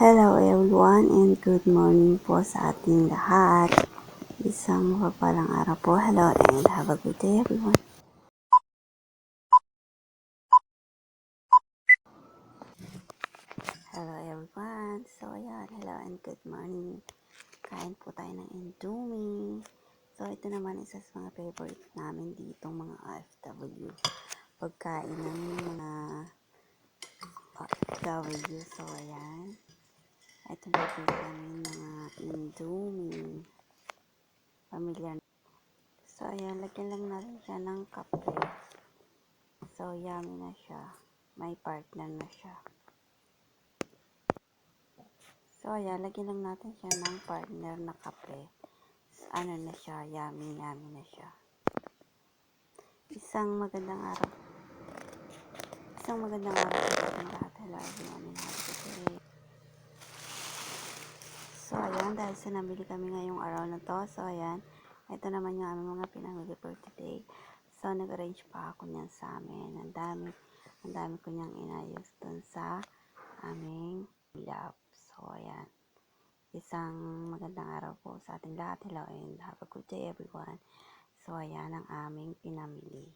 Hello everyone and good morning po sa ating lahat. Isang mapapalang araw po. Hello and have a good day everyone. Hello everyone. So ayan, hello and good morning. Kain po tayo ng Indomie. So ito naman isa sa mga favorite namin ditong mga OFW. Pagkain ng mga OFW. So ayan. Ito na po namin mga Indomie. Pamilyar. So ayan, lagyan lang natin siya ng kape. So yummy na siya. May partner na siya. So ayan, lagyan lang natin siya ng partner na kape. Ano na siya, yummy na siya. Isang magandang araw. Isang magandang araw sa ating lahat. Hello everyone. So ayan, dahil sa nabili kami ngayong araw na to. So ayan, ito naman yung aming mga pinamili for today. So nag-arrange pa ako niyan sa amin. Ang dami ko niyang inayos dun sa aming lab. So ayan, isang magandang araw po sa ating lahat. Hello and have a good day everyone. So ayan ang aming pinamili.